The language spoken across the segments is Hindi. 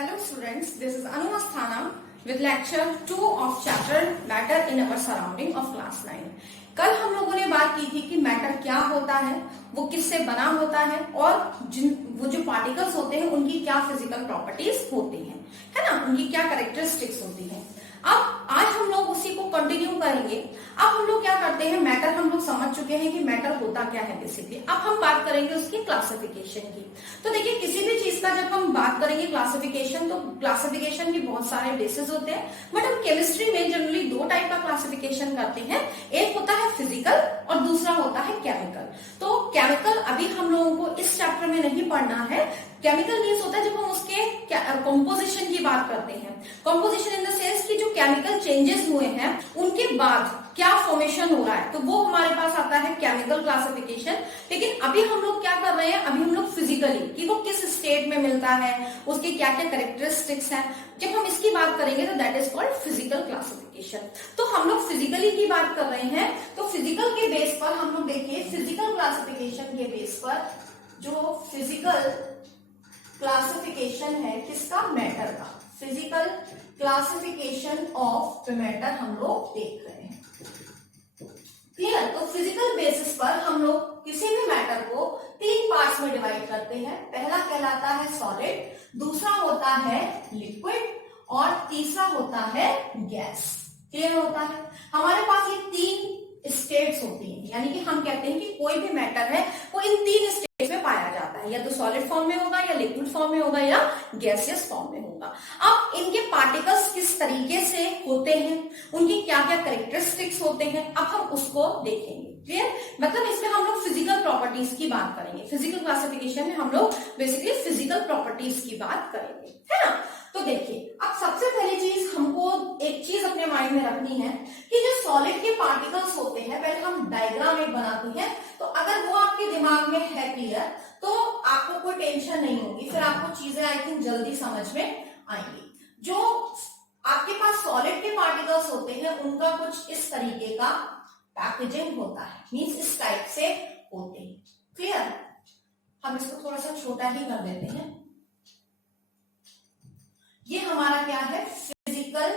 Hello students, this is Anu Asthana with lecture 2 of chapter Matter in our surrounding of class 9. कल हम लोगों ने बात की थी कि मैटर क्या होता है, वो किससे बना होता है और वो जो पार्टिकल्स होते हैं उनकी क्या फिजिकल प्रॉपर्टीज होती हैं, है ना, उनकी क्या कैरेक्टरिस्टिक्स होती हैं। अब आज हम लोग उसी को कंटिन्यू करेंगे। अब हम लोग क्या करते हैं, मैटर हम लोग समझ चुके हैं कि मैटर होता क्या है बेसिकली। अब हम बात करेंगे उसकी क्लासिफिकेशन की। तो देखिए, किसी भी चीज का जब हम बात करेंगे क्लासिफिकेशन, तो क्लासिफिकेशन के बहुत सारे बेसिस होते हैं, बट हम केमिस्ट्री में जनरली दो टाइप का क्लासिफिकेशन करते हैं। एक होता है फिजिकल और दूसरा होता है केमिकल। तो केमिकल अभी हम लोगों को इस चैप्टर में नहीं पढ़ना है। केमिकल मीन्स होता है जब हम उसके कंपोजिशन की बात करते हैं। कंपोजिशन इन द सेंस कि जो केमिकल चेंजेस हुए हैं उनके बाद क्या फॉर्मेशन हो रहा है, तो वो हमारे पास आता है केमिकल क्लासिफिकेशन। लेकिन अभी हम लोग क्या कर रहे हैं, अभी हम लोग फिजिकली कि वो किस स्टेट में मिलता है, उसके क्या क्या कैरेक्टरिस्टिक्स हैं, जब हम इसकी बात करेंगे तो that is called physical classification. तो हम लोग फिजिकली की बात कर रहे हैं, तो फिजिकल के बेस पर हम लोग देखिए, फिजिकल क्लासिफिकेशन के बेस पर जो फिजिकल क्लासिफिकेशन है किसका, मैटर का, physical classification of the matter हम लोग देख रहे हैं। क्लियर। तो फिजिकल बेसिस पर हम लोग किसी भी मैटर को तीन पार्ट्स में डिवाइड करते हैं। पहला कहलाता है सॉलिड, दूसरा होता है लिक्विड और तीसरा होता है गैस। क्लियर होता है। हमारे पास ये तीन स्टेट्स होती हैं, यानी कि हम कहते हैं कि कोई भी मैटर है वो इन तीन स्टेट्स में पाया जाता है, या तो सॉलिड फॉर्म में होगा, या लिक्विड फॉर्म में होगा, या गैसियस फॉर्म में होगा। अब इनके पार्टिकल्स किस तरीके से होते हैं, उनकी क्या क्या कैरेक्टरिस्टिक्स होते हैं, अब हम उसको देखेंगे। क्लियर। मतलब इसमें हम लोग फिजिकल प्रॉपर्टीज की बात करेंगे। फिजिकल क्लासिफिकेशन में हम लोग बेसिकली फिजिकल प्रॉपर्टीज की बात करेंगे, है ना। तो देखिए, अब सबसे पहली चीज हमको एक चीज अपने माइंड में रखनी है कि जो सॉलिड के पार्टिकल्स होते हैं, पहले हम डायग्राम एक बनाते हैं, तो अगर वो आपके दिमाग में है क्लियर, तो आपको कोई टेंशन नहीं होगी, फिर आपको चीजें आई थिंक जल्दी समझ में आएंगी। जो आपके पास सॉलिड के पार्टिकल्स होते हैं उनका कुछ इस तरीके का पैकेजिंग होता है, मीन्स इस टाइप से होते हैं। क्लियर। हम इसको थोड़ा सा छोटा ही कर देते हैं। ये हमारा क्या है, फिजिकल,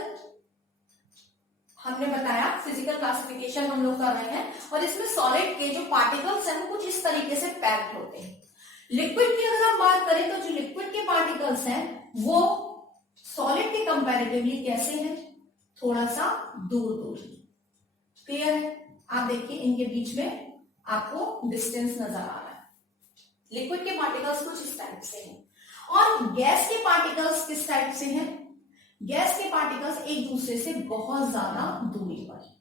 हमने बताया फिजिकल क्लासिफिकेशन हम लोग कर रहे हैं, और इसमें सॉलिड के जो पार्टिकल्स हैं वो कुछ इस तरीके से पैक्ड होते हैं। लिक्विड की अगर हम बात करें तो जो लिक्विड के पार्टिकल्स हैं वो सॉलिड के कंपैरेटिवली कैसे हैं, थोड़ा सा दूर दूर। क्लियर है। आप देखिए, इनके बीच में आपको डिस्टेंस नजर आ रहा है। लिक्विड के पार्टिकल्स कुछ इस टाइप से हैं, और गैस के पार्टिकल्स किस टाइप से हैं, गैस के पार्टिकल्स एक दूसरे से बहुत ज्यादा दूरी पर।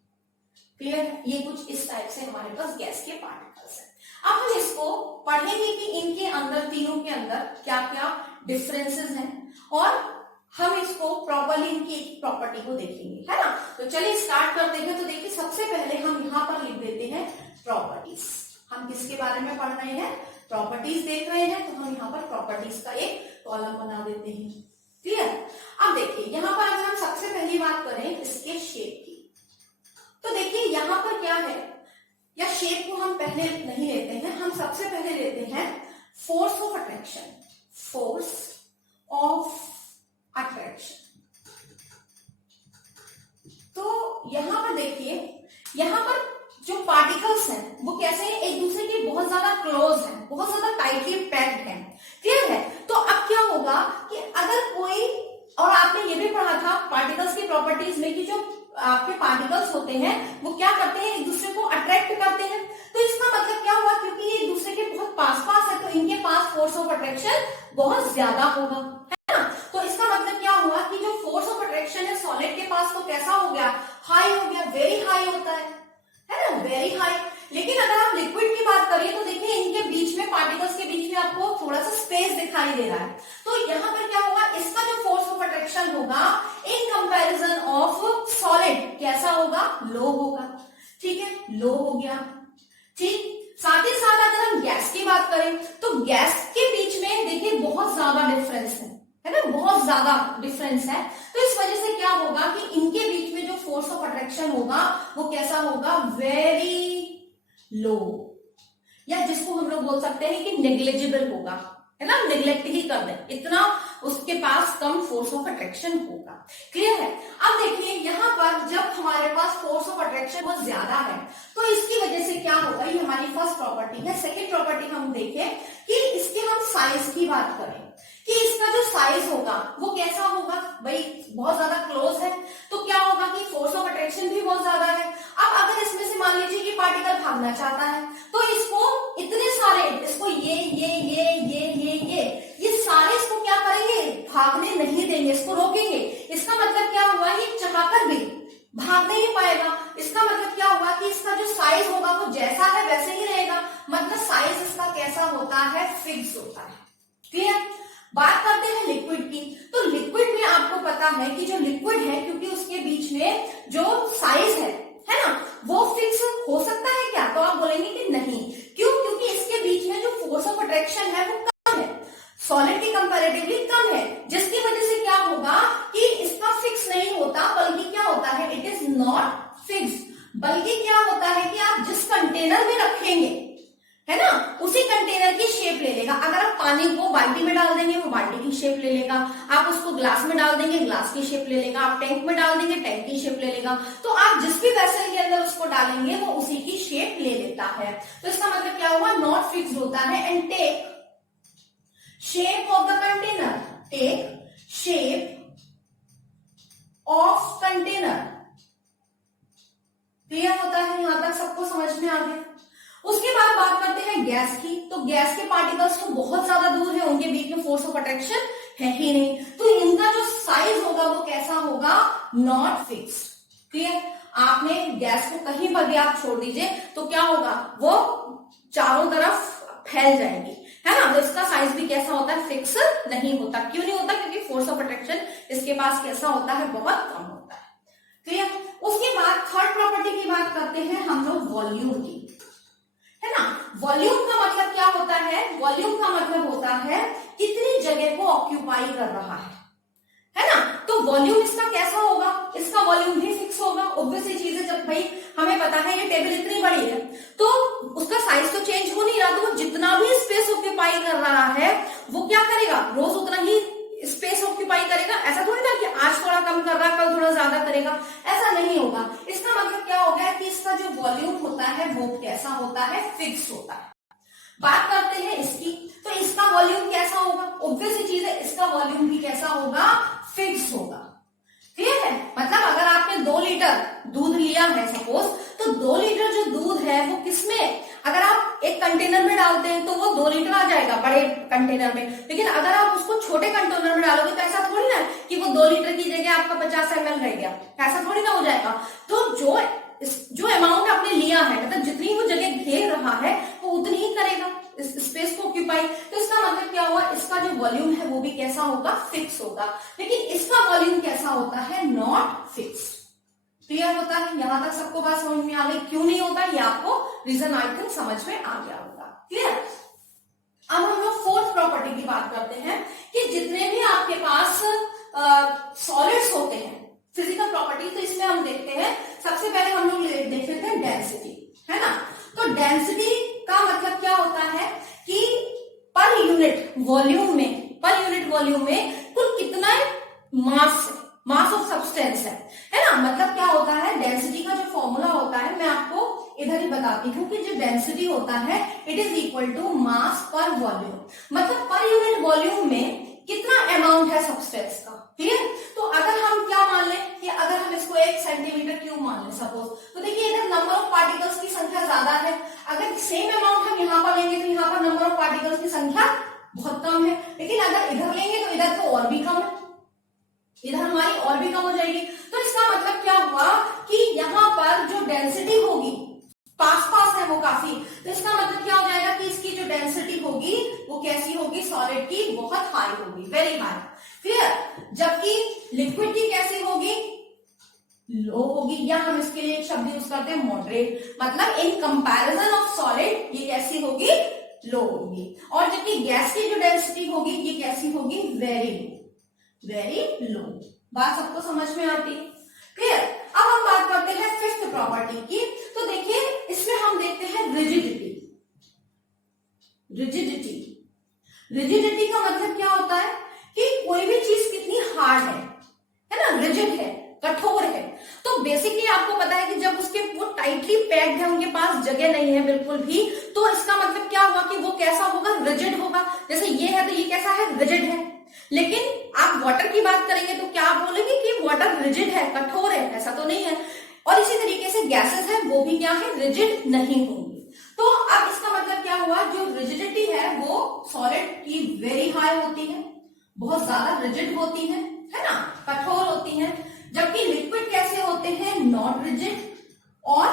क्लियर। ये कुछ इस टाइप से हमारे पास गैस के पार्टिकल्स हैं। अब हम इसको पढ़ेंगे कि इनके अंदर, तीनों के अंदर क्या क्या डिफरेंसेस हैं, और हम इसको प्रॉपर्ली इनकी एक प्रॉपर्टी को देखेंगे, है ना। तो चलिए स्टार्ट करते हैं। तो देखिए, सबसे पहले हम यहां पर लिख देते हैं प्रॉपर्टीज। हम किसके बारे में पढ़ रहे हैं, प्रॉपर्टीज देख रहे हैं, तो हम यहाँ पर प्रॉपर्टीज का एक कॉलम बना देते हैं। क्लियर। अब देखिए, यहाँ पर अगर हम सबसे पहली बात करें इसके शेप की, तो देखिए यहाँ पर क्या है, या शेप को हम पहले नहीं लेते हैं, हम सबसे पहले लेते हैं force of attraction. Force of attraction. तो यहां पर देखिए, यहां पर जो पार्टिकल्स हैं वो कैसे हैं, एक दूसरे के बहुत ज्यादा क्लोज हैं, बहुत ज्यादा टाइटली पैक्ड हैं। क्लियर है। तो अब क्या होगा कि अगर कोई, और आपने ये भी पढ़ा था पार्टिकल्स की प्रॉपर्टीज में कि जो आपके पार्टिकल्स होते हैं वो क्या करते हैं, एक दूसरे को अट्रैक्ट करते हैं। तो इसका मतलब क्या हुआ, क्योंकि ये एक दूसरे के बहुत पास पास है, तो इनके पास फोर्स ऑफ अट्रैक्शन बहुत ज्यादा होगा, है ना। तो इसका मतलब क्या हुआ कि जो फोर्स ऑफ अट्रैक्शन है सॉलिड के पास, तो कैसा हो गया, हाई हो गया, वेरी हाई होता है ना, वेरी हाई। लेकिन अगर आप लिक्विड की बात करिए तो देखिए, इनके बीच में, पार्टिकल्स के बीच में आपको थोड़ा सा स्पेस दिखाई दे रहा है। तो यहां पर क्या होगा, इसका जो फोर्स ऑफ अट्रैक्शन होगा इन कंपैरिजन ऑफ सॉलिड कैसा होगा, लो होगा। ठीक है, लो हो गया। ठीक। साथ ही साथ अगर हम गैस की बात करें तो गैस के बीच में देखिए बहुत ज्यादा डिफरेंस है ना, बहुत ज्यादा डिफरेंस है। तो इस वजह से क्या होगा कि इनके बीच में जो फोर्स ऑफ अट्रैक्शन होगा वो कैसा होगा, वेरी लो, या जिसको हम लोग बोल सकते हैं कि नेग्लिजिबल होगा, है ना, निग्लेक्ट ही कर दे, इतना उसके पास कम फोर्स ऑफ अट्रैक्शन होगा। क्लियर है। अब देखिए यहाँ पर जब हमारे पास फोर्स ऑफ अट्रैक्शन बहुत ज्यादा है तो इसकी वजह से क्या होगा, ये हमारी फर्स्ट प्रॉपर्टी है। सेकेंड प्रॉपर्टी हम देखें कि इसके हम साइज की बात करें कि इसका जो साइज होगा वो कैसा होगा, भाई बहुत ज्यादा क्लोज है तो क्या होगा कि फोर्स ऑफ अट्रैक्शन भी बहुत ज्यादा है। अब अगर इसमें से मान लीजिए कि पार्टिकल भागना चाहता है तो इसको इतने सारे, इसको ये सारे इसको क्या करेंगे, भागने नहीं देंगे, इसको रोकेंगे। इसका मतलब क्या हुआ, ये चाहकर भी भाग नहीं पाएगा। इसका मतलब क्या हुआ कि इसका जो साइज होगा वो जैसा है वैसे ही रहेगा, मतलब साइज इसका कैसा होता है, फिक्स होता है। क्लियर। बात करते हैं लिक्विड की, तो लिक्विड में आपको पता है कि जो लिक्विड है क्योंकि उसके बीच में जो साइज है ना, वो फिक्स हो सकता है क्या, तो आप बोलेंगे कि नहीं। क्यों, क्योंकि इसके बीच में जो फोर्स ऑफ अट्रैक्शन है वो कम है, सॉलिड की कंपैरेटिवली कम है, जिसकी वजह से क्या होगा कि इसका फिक्स नहीं होता, बल्कि क्या होता है, इट इज नॉट फिक्स। बल्कि क्या होता है कि आप जिस कंटेनर में रखेंगे है ना, उसी कंटेनर की शेप ले लेगा। अगर आप पानी को बाल्टी में डाल देंगे वो बाल्टी की शेप ले लेगा, आप उसको ग्लास में डाल देंगे ग्लास की शेप ले लेगा, आप टैंक में डाल देंगे टैंक की शेप ले लेगा। तो आप जिस भी वेसल के अंदर उसको डालेंगे वो उसी की शेप ले लेता है। तो इसका मतलब क्या हुआ, नॉट फिक्स होता है। And take shape of the container, take shape of container. Clear होता है, यहां तक सबको समझ में आ गया। उसके बाद बात करते हैं गैस की, तो गैस के पार्टिकल्स तो बहुत ज्यादा दूर है, उनके बीच में फोर्स ऑफ अट्रैक्शन है ही नहीं, तो इनका जो साइज होगा वो कैसा होगा, नॉट फिक्स। क्लियर। आपने गैस को कहीं पर भी आप छोड़ दीजिए तो क्या होगा, वो चारों तरफ फैल जाएगी, है ना। तो इसका साइज भी कैसा होता है, फिक्स नहीं होता। क्यों नहीं होता, क्योंकि फोर्स ऑफ अट्रैक्शन इसके पास कैसा होता है, बहुत कम होता है। क्लियर। उसके बाद थर्ड प्रॉपर्टी की बात करते हैं हम लोग वॉल्यूम की, है ना। वॉल्यूम का मतलब क्या होता है, वॉल्यूम का मतलब होता है कितनी जगह को ऑक्यूपाई कर रहा है ना। तो वॉल्यूम इसका कैसा होगा, इसका वॉल्यूम भी फिक्स होगा। ऑब्वियस सी चीज है, जब भाई हमें पता है ये टेबल इतनी बड़ी है तो उसका साइज तो चेंज हो नहीं रहा, तो वो जितना भी स्पेस ऑक्यूपाई कर रहा है वो क्या करेगा, रोज उतना ही स्पेस ऑक्यूपाई करेगा। ऐसा थोड़ी ना कि आज थोड़ा कम कर रहा है कल थोड़ा ज्यादा करेगा, ऐसा नहीं होगा। इसका मतलब क्या हो गया कि इसका जो वॉल्यूम होता है वो कैसा होता है, फिक्स होता है। बात करते हैं इसकी, तो इसका वॉल्यूम कैसा होगा, ऑब्वियस सी चीज है, इसका वॉल्यूम भी कैसा होगा, फिक्स होगा। क्लियर है। मतलब अगर आपने 2 लीटर दूध लिया है सपोज, तो 2 लीटर जो दूध है वो किसमें, अगर आप एक कंटेनर में डालते हैं तो वो 2 लीटर आ जाएगा बड़े कंटेनर में, लेकिन अगर आप उसको छोटे कंटेनर में डालोगे तो ऐसा थोड़ी ना कि वो 2 लीटर की जगह आपका 50 ml रह गया, ऐसा थोड़ी ना हो जाएगा। तो जो अमाउंट आपने लिया है, मतलब जितनी वो जगह घेर रहा है वो उतनी ही करेगा इस स्पेस को ऑक्यूपाई। तो इसका मतलब क्या हुआ, इसका जो वॉल्यूम है वो भी कैसा होगा, फिक्स होगा। लेकिन इसका वॉल्यूम कैसा होता है, नॉट फिक्स। क्लियर होता है, यहां तक सबको बात समझ में आ गई। क्यों नहीं होता, ये आपको रीजन आई थिंक समझ में आ गया होगा। क्लियर। अब हम लोग फोर्थ प्रॉपर्टी की बात करते हैं कि जितने भी आपके पास सॉलिड्स होते हैं, फिजिकल प्रॉपर्टी, तो इसमें हम देखते हैं सबसे पहले हम लोग देख लेते हैं डेंसिटी, है ना। तो डेंसिटी का मतलब क्या होता है कि पर यूनिट वॉल्यूम में कुल कितना मास ऑफ सब्सटेंस है ना। मतलब क्या होता है, डेंसिटी का जो फॉर्मूला होता है मैं आपको इधर ही बताती हूँ कि जो डेंसिटी होता है it is equal to mass पर वॉल्यूम। मतलब पर यूनिट वॉल्यूम में कितना अमाउंट है सब्सटेंस का। क्लियर। तो अगर हम क्या मान लें कि अगर हम इसको 1 सेंटीमीटर क्यूब मान लें सपोज, तो देखिए इधर नंबर ऑफ पार्टिकल्स की संख्या ज्यादा है। अगर सेम अमाउंट हम यहाँ पर लेंगे तो यहाँ पर नंबर ऑफ पार्टिकल्स की संख्या बहुत कम है, लेकिन अगर इधर लेंगे तो इधर तो और भी कम है, इधर हमारी और भी कम हो जाएगी। तो इसका मतलब क्या हुआ कि यहाँ पर जो डेंसिटी होगी पास है वो काफी, तो इसका मतलब क्या हो जाएगा कि इसकी जो डेंसिटी होगी वो कैसी होगी, सॉलिड की बहुत हाई होगी, वेरी हाई। क्लियर। जबकि लिक्विड की कैसी होगी, लो होगी, या हम इसके लिए एक शब्द यूज करते हैं मॉडरेट। मतलब इन कंपैरिजन ऑफ सॉलिड ये कैसी होगी, लो होगी। और जबकि गैस की जो डेंसिटी होगी ये कैसी होगी, वेरी लो। बात सबको समझ में आती है। क्लियर। अब हम बात करते हैं फिफ्थ प्रॉपर्टी की, तो देखिए इसमें हम देखते हैं रिजिडिटी। रिजिडिटी का मतलब क्या होता है कि कोई भी चीज कितनी हार्ड है ना, रिजिड है, कठोर है। तो बेसिकली आपको पता है कि जब उसके वो टाइटली पैक्ड है, उनके पास जगह नहीं है बिल्कुल भी, तो इसका मतलब क्या हुआ कि वो कैसा होगा, रिजिड होगा। जैसे ये है तो ये कैसा है, रिजिड है। लेकिन आप वाटर की बात करेंगे तो क्या आप बोलेंगे कि वाटर रिजिड है, कठोर है, ऐसा तो नहीं है। और इसी तरीके से गैसेस है, वो भी क्या है, रिजिड नहीं होंगी। तो अब इसका मतलब क्या हुआ, जो रिजिडिटी है वो सॉलिड की वेरी हाई होती है, बहुत ज्यादा रिजिड होती है ना, कठोर होती है। जबकि लिक्विड कैसे होते हैं, नॉट रिजिड। और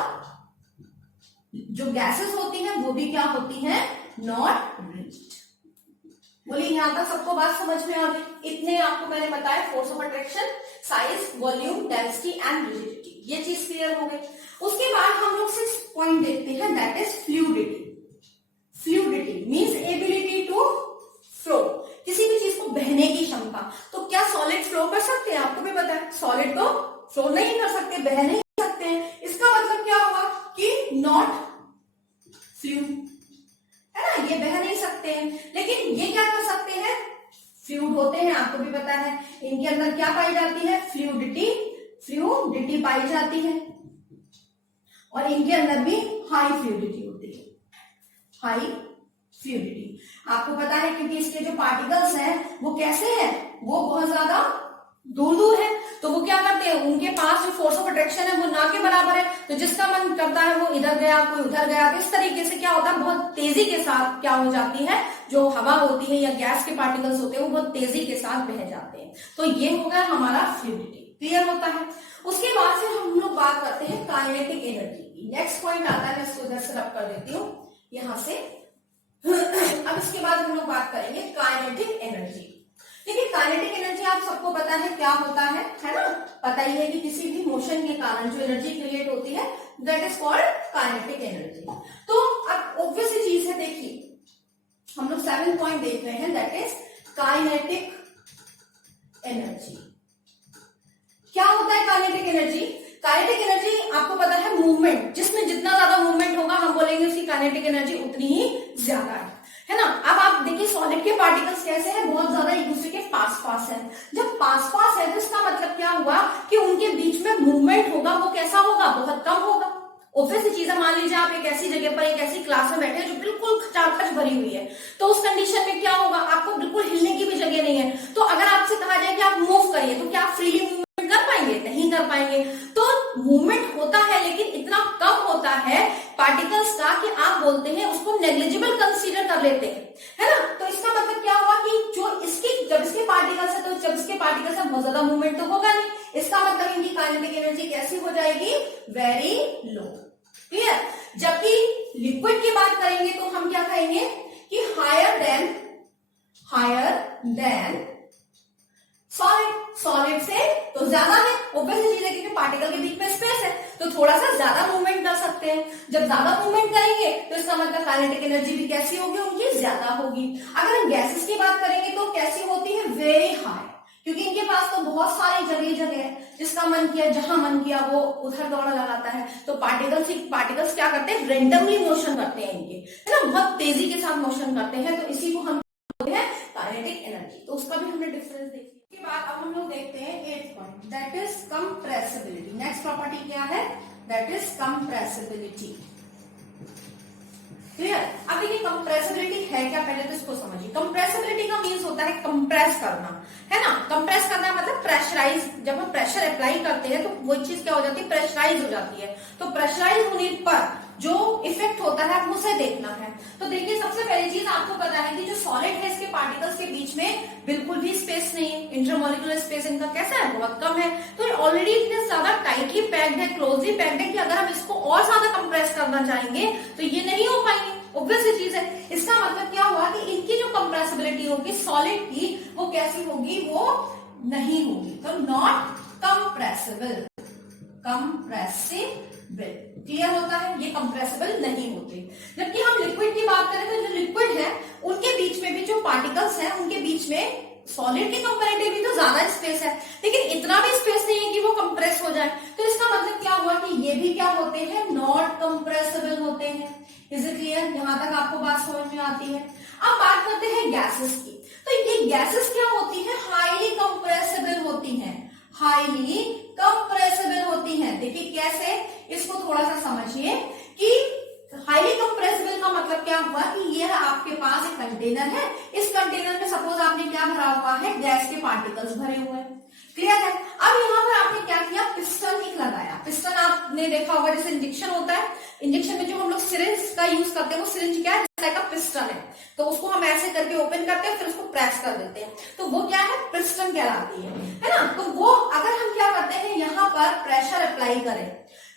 जो गैसेस होती हैं वो भी क्या होती हैं, नॉट रिजिड। बोलिए यहां तक सबको बात समझ में आ गई। इतने आपको मैंने बताया, force of attraction, size, volume, density and rigidity, ये चीज क्लियर हो गई। उसके बाद हम लोग 6 पॉइंट देखते हैं, that is fluidity. Fluidity means ability to flow, किसी भी चीज को बहने की क्षमता। तो क्या सॉलिड फ्लो कर सकते हैं, आपको भी पता है सॉलिड तो फ्लो नहीं कर सकते, बह नहीं सकते हैं। इसका मतलब क्या हुआ कि नॉट फ्लू, है ना, ये बह नहीं सकते हैं। लेकिन ये क्या कर सकते हैं, फ्लूइड होते हैं, आपको भी पता है। इनके अंदर क्या पाई जाती है, फ्लूइडिटी, फ्लूइडिटी पाई जाती है। और इनके अंदर भी हाई फ्लूइडिटी होती है, हाई फ्लूइडिटी। आपको पता है क्योंकि इसके जो पार्टिकल्स हैं वो कैसे हैं, वो बहुत ज्यादा दूर दूर है। तो वो क्या करते हैं, उनके पास जो फोर्स ऑफ अट्रैक्शन है वो ना के बराबर है। तो जिसका मन करता है वो इधर गया, कोई उधर गया। तो इस तरीके से क्या होता है, बहुत तेजी के साथ क्या हो जाती है, जो हवा होती है या गैस के पार्टिकल्स होते हैं वो बहुत तेजी के साथ बह जाते हैं। तो ये होगा हमारा फ्लूइडिटी, क्लियर होता है। उसके बाद से हम लोग बात करते हैं काइनेटिक एनर्जी की। नेक्स्ट पॉइंट आता है, मैं इसको इधर से रब कर देती हूँ यहां से। अब इसके बाद हम लोग बात करेंगे काइनेटिक एनर्जी। देखिए काइनेटिक एनर्जी आप सबको पता है क्या होता है ना, पता ही है कि किसी भी मोशन के कारण जो एनर्जी क्रिएट होती है that is called kinetic energy. तो अब ऑब्वियस चीज है, देखिए हम लोग 7 पॉइंट देख रहे हैं, दैट इज काइनेटिक एनर्जी। क्या होता है काइनेटिक एनर्जी? काइनेटिक एनर्जी आपको पता है मूवमेंट, जिसमें जितना ज्यादा मूवमेंट होगा हम बोलेंगे उसकी काइनेटिक एनर्जी उतनी ही ज्यादा है ना। अब आप देखिए सॉलिड के पार्टिकल्स कैसे हैं, बहुत ज्यादा एक दूसरे के पास पास है। जब पास पास है तो इसका मतलब क्या हुआ कि उनके बीच में मूवमेंट होगा, वो कैसा होगा, बहुत कम होगा। ऑब्वियस चीज है, मान लीजिए आप एक ऐसी जगह पर एक ऐसी क्लास में बैठे हैं जो बिल्कुल खचाखच भरी हुई है, तो उस कंडीशन में क्या होगा, आपको बिल्कुल हिलने की भी जगह नहीं है। तो अगर आपसे कहा जाए कि आप मूव करिए, तो क्या आप फ्रीली मूवमेंट कर पाएंगे? नहीं कर पाएंगे। तो मूवमेंट होता है लेकिन इतना कम होता है पार्टिकल्स का कि आप बोलते हैं उसको नेग्लिजिबल कंसीडर कर लेते हैं, है ना। तो इसका मतलब क्या हुआ कि जो इसकी जब इसके पार्टिकल्स है, तो जब इसके पार्टिकल्स है बहुत ज्यादा मूवमेंट तो होगा नहीं। इसका मतलब इनकी काइनेटिक एनर्जी कैसी हो जाएगी, वेरी लो, क्लियर। जबकि लिक्विड की बात करेंगे तो हम क्या कहेंगे कि हायर देन सॉलिड, सॉलिड से तो ज्यादा है। ऑब्वियसली चीज है क्योंकि पार्टिकल के बीच में स्पेस है, तो थोड़ा सा ज्यादा मूवमेंट कर सकते हैं। जब ज्यादा मूवमेंट करेंगे तो इसका मतलब काइनेटिक एनर्जी भी कैसी होगी, उनकी ज्यादा होगी। अगर हम गैसेस की बात करेंगे तो कैसी होती है, वेरी हाई, क्योंकि इनके पास तो बहुत सारी जगह है, जिसका मन किया जहां मन किया वो उधर दौड़ लगाता है। तो पार्टिकल्स क्या करते हैं, रेंडमली मोशन करते हैं इनके, है ना, बहुत तेजी के साथ मोशन करते हैं। तो इसी को हम बोलते हैं काइनेटिक एनर्जी। तो उसका भी हमने डिफरेंस देखा। के बाद अब हम लोग देखते हैं 8th point, that is compressibility. Next property क्या है, दैट इज कंप्रेसिबिलिटी, क्लियर। अब देखिए कंप्रेसिबिलिटी है क्या, पहले तो इसको समझिए। कंप्रेसिबिलिटी का मीन्स होता है कंप्रेस करना, है ना। कंप्रेस करना मतलब प्रेशराइज, जब हम प्रेशर अप्लाई करते हैं तो वो चीज क्या हो जाती है, प्रेशराइज हो जाती है। तो प्रेशराइज होने पर जो इफेक्ट होता है आप उसे देखना है। तो देखिए सबसे पहली चीज आपको पता है कि जो सॉलिड है इसके पार्टिकल्स के बीच में बिल्कुल भी स्पेस नहीं है, इंटरमॉलिक्यूलर स्पेस इनका कैसा है, बहुत कम है। तो ऑलरेडी इतने ज्यादा टाइटली पैक्ड है, क्लोजली पैक्ड है कि अगर हम इसको और ज्यादा कंप्रेस करना चाहेंगे तो ये नहीं हो पाएंगे, ऑब्वियस चीज है। इसका मतलब क्या हुआ कि इनकी जो कंप्रेसिबिलिटी होगी सॉलिड की, वो कैसी होगी, वो नहीं होगी। तो नॉट कंप्रेसिबल, कंप्रेसिबल, क्लियर होता है, ये कंप्रेसिबल नहीं होते। जबकि हम लिक्विड की बात करें तो जो लिक्विड है उनके बीच में भी जो पार्टिकल्स हैं उनके बीच में सॉलिड के कंपैरेटिवली तो ज्यादा स्पेस है, लेकिन इतना भी स्पेस नहीं है कि वो कंप्रेस हो जाए। तो इसका मतलब क्या हुआ कि ये भी क्या होते हैं, नॉट कंप्रेसिबल होते हैं। Is it clear? यहां तक आपको बात समझ में आती है। अब बात करते हैं गैसेस की। तो ये गैसेस क्या होती है? हाईली कंप्रेसिबल होती हैं, हाईली कंप्रेसिबल होती हैं। देखिए कैसे, इसको थोड़ा सा समझिए कि हाईली कंप्रेसिबल का मतलब क्या हुआ कि ये आपके पास एक कंटेनर है, इस कंटेनर में सपोज आपने क्या भरा हुआ है, गैस के पार्टिकल्स भरे हुए हैं, क्लियर है। अब यहाँ पर आपने क्या किया, पिस्टन एक लगाया। पिस्टन आपने देखा होगा जैसे इंजेक्शन होता है, इंजेक्शन में जो हम लोग सिरिंज का यूज करते हैं वो सिरिंज क्या है, का पिस्टन है, तो उसको हम ऐसे करके ओपन करते हैं, फिर उसको प्रेस कर देते हैं, तो वो क्या है, पिस्टन कहलाती है ना। तो वो अगर हम क्या करते हैं, यहाँ पर प्रेशर अप्लाई करें,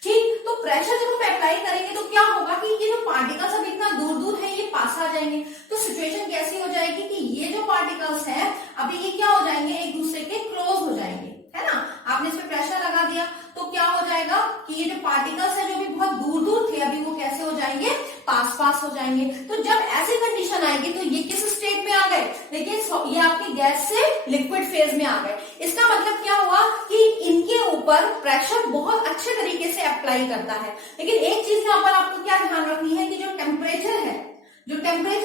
ठीक, तो प्रेशर जब हम अप्लाई करेंगे तो क्या होगा कि ये जो पार्टिकल्स अब इतना दूर दूर है ये पास आ जाएंगे। तो सिचुएशन कैसी हो जाएगी कि ये जो पार्टिकल्स है अभी ये क्या हो जाएंगे, एक दूसरे के क्लोज हो जाएंगे, है ना। आपने इस पे प्रेशर लगा दिया तो क्या हो जाएगा कि ये जो पार्टिकल्स है जो भी बहुत दूर दूर थे अभी वो कैसे हो जाएंगे, पास पास हो जाएंगे। तो जब ऐसी कंडीशन आएगी तो ये किस स्टेट में आ गए, देखिए ये आपके गैस से लिक्विड फेज में आ गए। इसका मतलब क्या हुआ कि इनके ऊपर प्रेशर बहुत अच्छे तरीके से अप्लाई करता है। लेकिन एक चीज यहाँ पर आपको क्या ध्यान रखनी है कि जो टेम्परेचर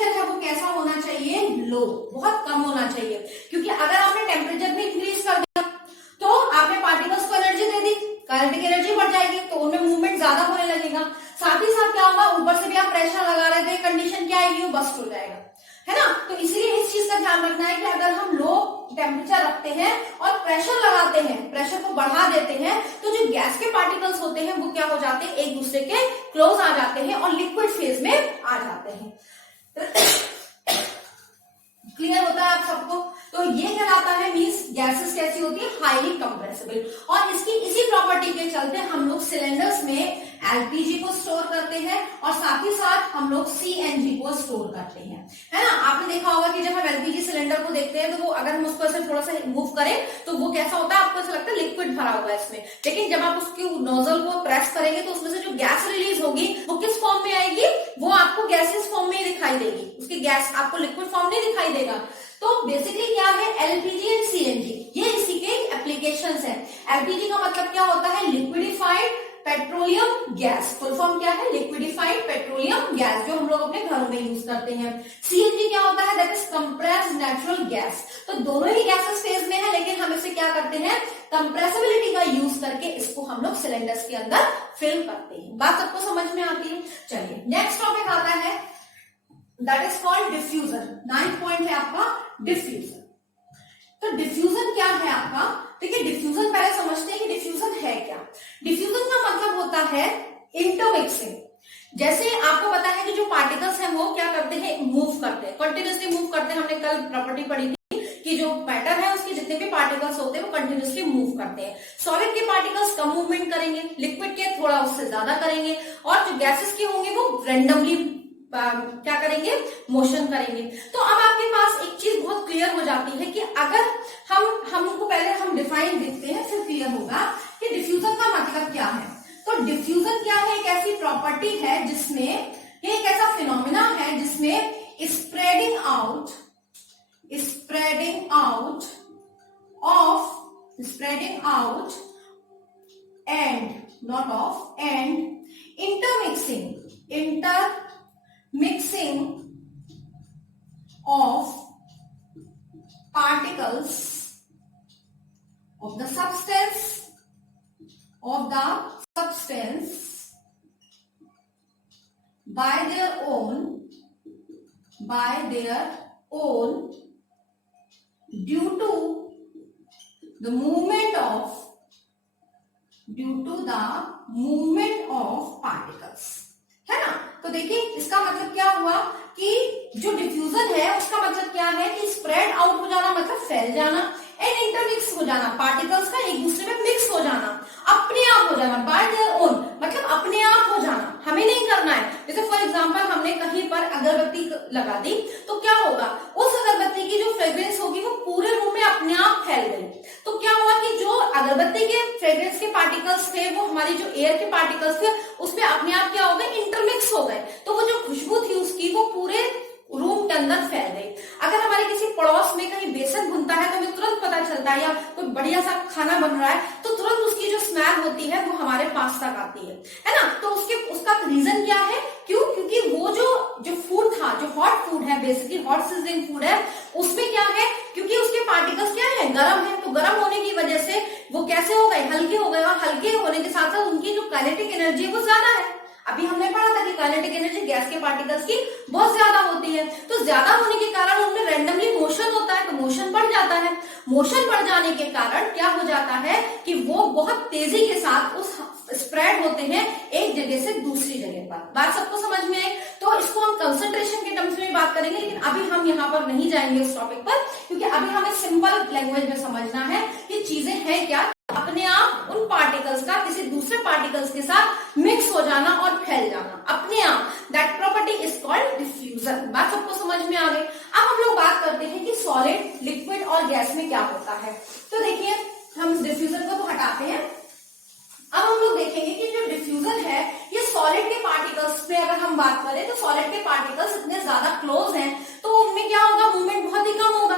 है वो कैसा होना चाहिए, लो, बहुत कम होना चाहिए। क्योंकि अगर आपने टेम्परेचर भी इंक्रीज कर दिया तो आपने पार्टिकल्स को एनर्जी दे दी, काइनेटिक एनर्जी बढ़ जाएगी, तो उनमें मूवमेंट ज्यादा होने लगेगा। साथ ही साथ क्या होगा, ऊपर से भी आप प्रेशर लगा रहे थे, कंडीशन क्या आएगी, वो बस्ट हो जाएगा, है ना। तो इसीलिए इस चीज का ध्यान रखना है कि अगर हम लो टेम्परेचर रखते हैं और प्रेशर लगाते हैं, प्रेशर को बढ़ा देते हैं, तो जो गैस के पार्टिकल्स होते हैं वो क्या हो जाते हैं, एक दूसरे के क्लोज आ जाते हैं और लिक्विड फेज में आ जाते हैं। क्लियर होता है आप सबको? तो ये कहलाता है मींस गैसेस कैसी होती है, हाईली कंप्रेसिबल। और इसकी इसी प्रॉपर्टी के चलते हम लोग सिलेंडर्स में एलपीजी को स्टोर करते हैं और साथ ही साथ हम लोग सीएनजी को स्टोर करते हैं, है ना। आपने देखा होगा कि जब हम एलपीजी सिलेंडर को देखते हैं तो वो अगर हम उसको ऐसे थोड़ा सा मूव करें तो वो कैसा होता है, आपको ऐसा लगता है लिक्विड भरा हुआ है इसमें। लेकिन जब आप उसकी नोजल को प्रेस करेंगे तो उसमें से जो गैस रिलीज होगी वो किस फॉर्म में आएगी, वो आपको गैसेस फॉर्म में ही दिखाई देगी, उसकी गैस आपको लिक्विड फॉर्म नहीं दिखाई देगा। तो बेसिकली क्या है, एलपीजी एंड सीएनजी, ये इसी के एप्लीकेशंस हैं। एलपीजी का मतलब क्या होता है, liquefied petroleum gas, full form क्या है, लिक्विडिफाइड पेट्रोलियम गैस, जो हम लोग अपने घरों में यूज करते हैं। सीएनजी क्या होता है, that is compressed natural gas. तो दोनों ही गैसेस फेज में है, लेकिन हम इसे क्या करते हैं, कंप्रेसिबिलिटी का यूज करके इसको हम लोग सिलेंडर्स के अंदर फिल करते हैं। बात सबको समझ में आती है? चलिए नेक्स्ट टॉपिक आता है, that is called diffusion. 9th point है आपका डिफ्यूजन। तो डिफ्यूजन क्या है आपका, देखिए डिफ्यूजन पहले समझते हैं कि डिफ्यूजन है क्या। डिफ्यूजन का मतलब होता है इंटरमिक्सिंग। जैसे आपको पता है कि जो पार्टिकल्स हैं वो क्या करते हैं, मूव करते हैं, कंटिन्यूसली मूव करते हैं। हमने कल प्रॉपर्टी पढ़ी थी कि जो मैटर है उसके जितने भी पार्टिकल्स होते हैं वो कंटिन्यूसली मूव करते हैं। सॉलिड के पार्टिकल्स कम मूवमेंट करेंगे, लिक्विड के थोड़ा उससे ज्यादा करेंगे, और जो गैसेस के होंगे वो रेंडमली क्या करेंगे, मोशन करेंगे। तो अब आपके पास एक चीज बहुत क्लियर हो जाती है कि अगर हमको पहले हम डिफाइन देखते हैं फिर क्लियर होगा कि डिफ्यूजन का मतलब क्या है। तो डिफ्यूजन क्या है, एक ऐसी प्रॉपर्टी है जिसमें, ये एक ऐसा फिनोमिना है जिसमें spreading out and intermixing of particles of the substance by their own due to the movement of particles, है ना। तो देखिए इसका मतलब क्या हुआ कि जो डिफ्यूजन है उसका मतलब क्या है कि स्प्रेड आउट हो जाना, मतलब फैल जाना, एंड इंटरमिक्स हो जाना, पार्टिकल्स का एक दूसरे में मिक्स हो जाना, अपने आप हो जाना, बाय देयर ओन, मतलब अपने आप हो जाना, हमें नहीं करना है। जैसे फॉर एग्जांपल हमने कहीं पर अगरबत्ती लगा दी तो क्या होगा, उस अगरबत्ती की जो फ्रेग्रेंस होगी वो पूरे रूम में अपने आप फैल गई। तो क्या हुआ कि जो अगरबत्ती के फ्रेग्रेंस के पार्टिकल्स थे वो हमारी जो एयर के पार्टिकल्स थे उसमें अपने आप क्या हो गए, इंटरमिक्स हो गए। तो वो जो खुशबू थी उसकी वो पूरे रूम के अंदर फैल गई। अगर हमारे किसी पड़ोस में कहीं बेसन भुनता है तो हमें तुरंत पता चलता है, या कोई बढ़िया सा खाना बन रहा है तो तुरंत उसकी उसकी जो स्मेल होती है वो हमारे पास तक आती है ना। तो उसका रीजन क्या है, क्यों? क्योंकि वो जो फूड था, जो हॉट फूड है, बेसिकली हॉट सिजलिंग फूड है, उसमें क्या है, क्योंकि उसके पार्टिकल्स क्या है, गर्म है, तो गर्म होने की वजह से वो कैसे हो गए, हल्के हो गए, और हल्के होने के साथ साथ उनकी जो काइनेटिक एनर्जी है वो ज्यादा है। अभी हमने पढ़ा था कि काइनेटिक एनर्जी गैस के पार्टिकल्स की बहुत ज्यादा होती है, तो ज्यादा होने के कारण उनमें रैंडमली मोशन होता है, तो मोशन बढ़ जाता है। मोशन बढ़ जाने के कारण क्या हो जाता है कि वो बहुत तेजी के साथ उस स्प्रेड होते हैं एक जगह से दूसरी जगह पर। बात सबको समझ में आई? तो इसको हम कंसंट्रेशन के टर्म्स में बात करेंगे, लेकिन अभी हम यहाँ पर नहीं जाएंगे उस टॉपिक पर, क्योंकि अभी हमें सिंपल लैंग्वेज में समझना है कि चीजें हैं क्या। अपने आप उन पार्टिकल्स का किसी दूसरे पार्टिकल्स के साथ मिक्स हो जाना और फैल जाना अपने आप, that property is called diffusion. बात सबको समझ में आ गई? अब हम लोग बात करते हैं कि सॉलिड, लिक्विड और गैस में क्या होता है। तो देखिए, हम डिफ्यूजन को तो हटाते हैं। अब हम लोग देखेंगे कि जो डिफ्यूजन है, ये सॉलिड के पार्टिकल्स में अगर हम बात करें तो सॉलिड के पार्टिकल्स इतने ज्यादा क्लोज हैं, तो उनमें क्या होगा, मूवमेंट बहुत ही कम होगा।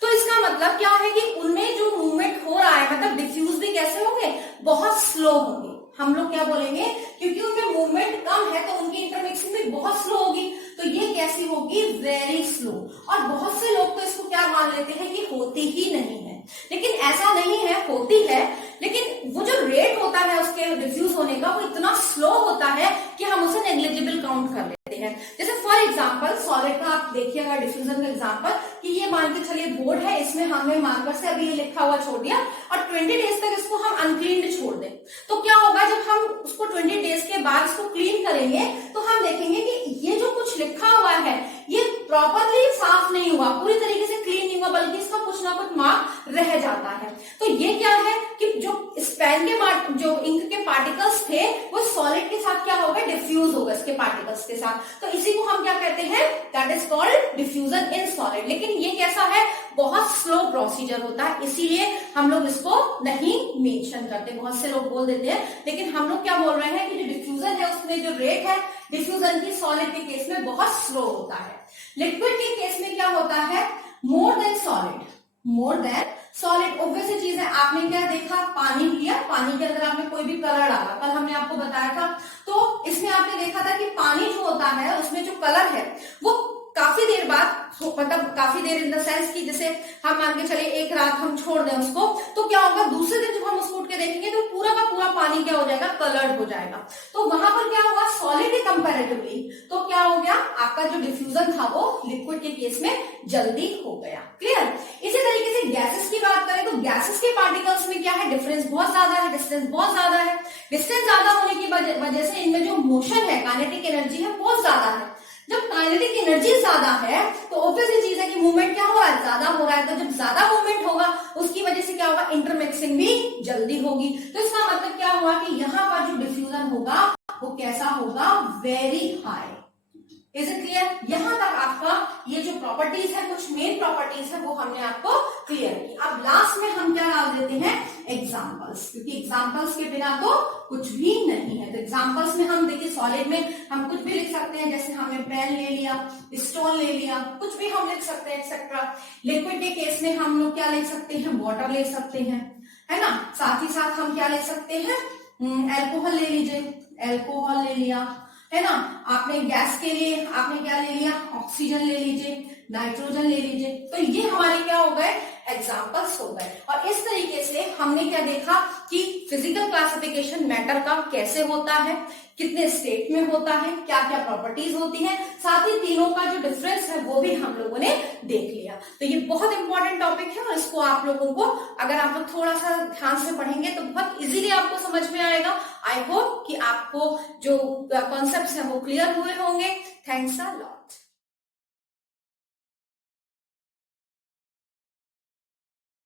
तो इसका मतलब क्या है कि उनमें जो मूवमेंट हो रहा है, मतलब डिफ्यूज भी कैसे होंगे, बहुत स्लो होंगे। हम लोग क्या बोलेंगे, क्योंकि उनमें मूवमेंट कम है तो उनकी इंटरमिक्सिंग भी बहुत स्लो होगी। तो ये कैसी होगी, वेरी स्लो। और बहुत से लोग तो इसको क्या मान लेते हैं कि होती ही नहीं है, लेकिन ऐसा नहीं है, होती है, लेकिन वो जो रेट होता है उसके डिफ्यूज होने का वो इतना स्लो होता है कि हम उसे नेग्लिजिबल काउंट कर लेते हैं। जैसे फॉर एग्जांपल सॉलिड का आप देखिएगा डिफ्यूजन का एग्जांपल, कि ये मान के चलिए बोर्ड है, इसमें हमने मार्कर से अभी ये लिखा हुआ छोड़ दिया और 20 डेज तक इसको हम अनक्लीन्ड छोड़ दें, तो क्या होगा, जब हम उसको 20 डेज के बाद इसको क्लीन करेंगे तो हम देखेंगे कि ये जो कुछ लिखा हुआ है ये प्रॉपरली साफ नहीं हुआ, पूरी तरीके से क्लीन नहीं हुआ, बल्कि इसका कुछ ना कुछ मार्क रह जाता है। तो ये क्या है कि जो पेन के जो इंक के पार्टिकल्स थे वो सॉलिड के साथ क्या होगा, डिफ्यूज होगा इसके पार्टिकल्स के साथ। तो इसी को हम क्या कहते हैं, that is called diffusion in solid. लेकिन ये कैसा है, बहुत स्लो प्रोसीजर होता है, इसीलिए हम लोग इसको नहीं मेंशन करते। बहुत से लोग बोल देते हैं, लेकिन हम लोग क्या बोल रहे हैं कि जो डिफ्यूजन है उसमें जो रेट है डिफ्यूजन की सॉलिड के केस में बहुत स्लो होता है। लिक्विड के केस में क्या होता है, more than solid, more than solid. Obvious चीज है, आपने क्या देखा, पानी लिया, पानी के अंदर आपने कोई भी कलर डाला, कल हमने आपको बताया था, तो इसमें आपने देखा था कि पानी जो होता है उसमें जो कलर है वो काफी देर बाद, मतलब काफी देर इन द सेंस कि जैसे हम मान के चले एक रात हम छोड़ दें उसको, तो क्या होगा, दूसरे दिन जब हम उसको उठ के देखेंगे तो पूरा का पूरा पानी क्या हो जाएगा, कलर्ड हो जाएगा। तो वहां पर क्या होगा, सॉलिड कंपैरेटिवली तो क्या हो गया, आपका जो डिफ्यूजन था वो लिक्विड के केस में जल्दी हो गया। क्लियर? इसी तरीके से गैसेस की बात करें तो गैसेस के पार्टिकल्स में क्या है, डिफरेंस बहुत ज्यादा है, डिस्टेंस बहुत ज्यादा है। डिस्टेंस ज्यादा होने की वजह से इनमें जो मोशन है, काइनेटिक एनर्जी है, बहुत ज्यादा है। जब काइनेटिक एनर्जी ज्यादा है तो ऑब्वियस चीज है कि मूवमेंट क्या हो रहा है, ज्यादा हो रहा है। तो जब ज्यादा मूवमेंट होगा उसकी वजह से क्या होगा, इंटरमिक्सिंग भी जल्दी होगी। तो इसका मतलब क्या हुआ कि यहाँ पर जो डिफ्यूजन होगा वो कैसा होगा, very high. Is it clear? यहां तक आपका ये जो प्रॉपर्टीज है, कुछ मेन प्रॉपर्टीज है, वो हमने आपको क्लियर की। अब लास्ट में हम क्या डाल देते हैं, एग्जांपल्स, क्योंकि एग्जांपल्स के बिना तो कुछ भी नहीं है। तो एग्जांपल्स में हम देखिए, सॉलिड में हम कुछ भी लिख सकते हैं, जैसे हमने पेन ले लिया, स्टोन ले लिया, कुछ भी हम लिख सकते हैं एक्सेट्रा। लिक्विड के केस में हम लोग क्या लिख सकते हैं, वाटर ले सकते हैं, है ना। साथ ही साथ हम क्या ले सकते हैं, एल्कोहल ले लीजिए, एल्कोहल ले लिया, है ना। आपने गैस के लिए आपने क्या ले लिया, ऑक्सीजन ले लीजिए, नाइट्रोजन ले लीजिए। तो ये हमारे क्या हो गए, एग्जाम्पल्स हो गए। और इस तरीके से हमने क्या देखा कि फिजिकल क्लासिफिकेशन मैटर का कैसे होता है, कितने स्टेट में होता है, क्या क्या प्रॉपर्टीज होती है, साथ ही तीनों का जो डिफरेंस है वो भी हम लोगों ने देख लिया। तो ये बहुत इंपॉर्टेंट टॉपिक है और इसको आप लोगों को अगर आप लोग थोड़ा सा ध्यान से पढ़ेंगे तो बहुत इजीली आपको समझ में आएगा। आई होप कि आपको जो कॉन्सेप्ट्स हैं वो क्लियर हुए होंगे। Thanks a lot.